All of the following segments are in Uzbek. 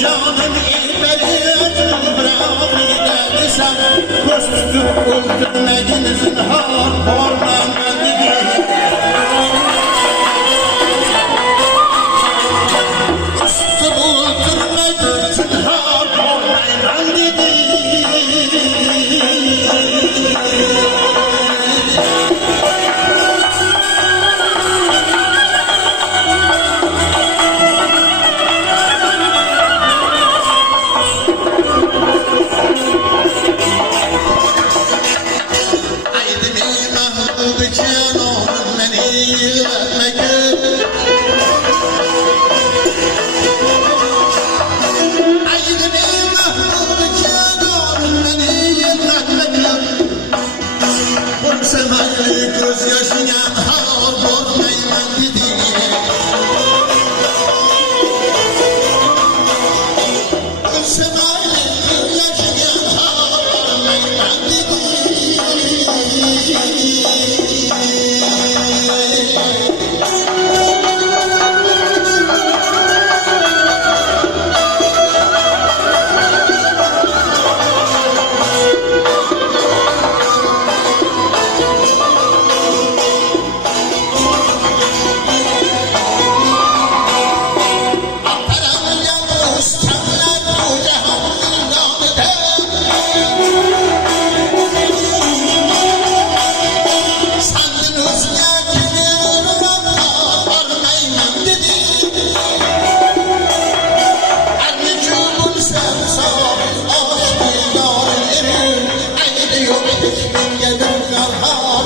canım ilbeli bırakıda sen göz tutup öldürmedin zinhar hormam dedi. Üstü öldürmedin zinhar hormam dedi. Göz yaşına hal görmeymen dedi. Ölsem ayrı yaşına hal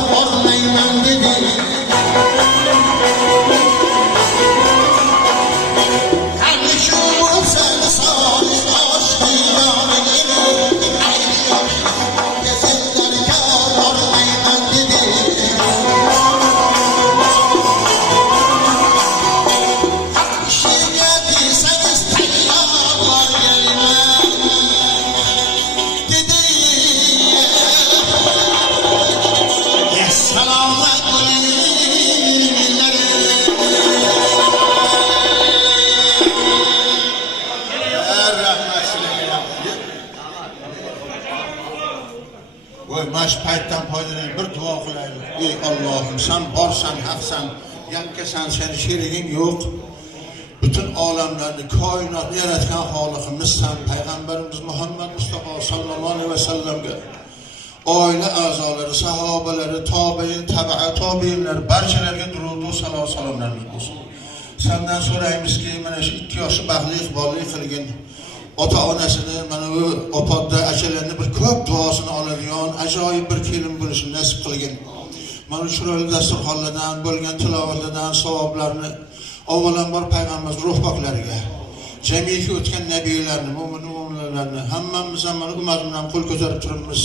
görmeymen dedi. Maş paytdan foydalanib bir duo qilaylik. Ey Allohim, sen borsan, haqsan, yakkasan, seni sheriging yo'q. Bütün olamlarni, koinotni yaratgan Xoliqimiz sen, Payg'ambarimiz Muhammad Mustafa sallallohu alayhi va sallamga, oila a'zolari, sahobalari, tobein, tabi'a tobeinlar barchalarga durud va salomlarimiz bo'lsin. Senden so'raymizki, mana shu 2 yoshli baxtli iqbolli qilgin ota-onasini, mana bu opodda akalarni bir ko'p duosini oladigan ajoyib bir kelin bo'lishini nasib qilgin. Mana chiroyli dasturxonlardan bo'lgan tilovatlardan savoblarni avvalambor payg'ambarimiz ruh poklariga, jamiyatga o'tgan nabiylarni, mo'minlarni hammamiz ham mana ummat bilan qo'l ko'tarib turibmiz.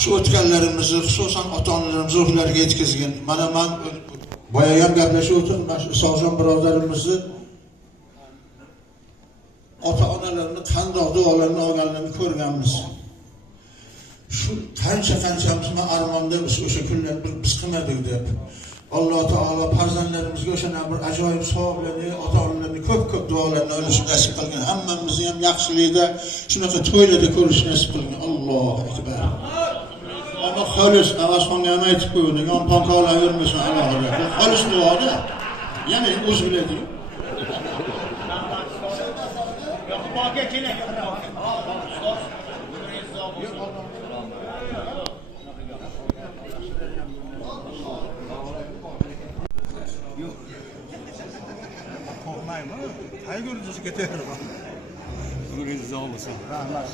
Shu o'tganlarimizni, xususan ota-onalarimiz ruhlariga yetkazgin. Mana men boya ham gaplashib o'tirdim, mana shu sog'lom birodarimizni ota-onalarni qandoq duolarni olganlarini ko'rganmiz. Shu qancha-qanchamiz armonda o'sha kunlarni biz qilmadik deb. Alloh taolo farzandlarimizga o'shana bir ajoyib savoblarni, ota-onalarni ko'p duolarni olishni nasib qilgan. Hammamizni ham yaxshilikda, shunaqa to'ylarda ko'rishni nasib qilgan. Allohu akbar. Ana xolis avazxonga ham aytib qo'ydi, yon pankolar yurmasin alohida. Bu xolis duoda. Yana o'zi biladi. Yo'q, keling. Korkmayın mı? Hayır görüntüsü getirir bak. Bunu rica olmasın. Rahmet.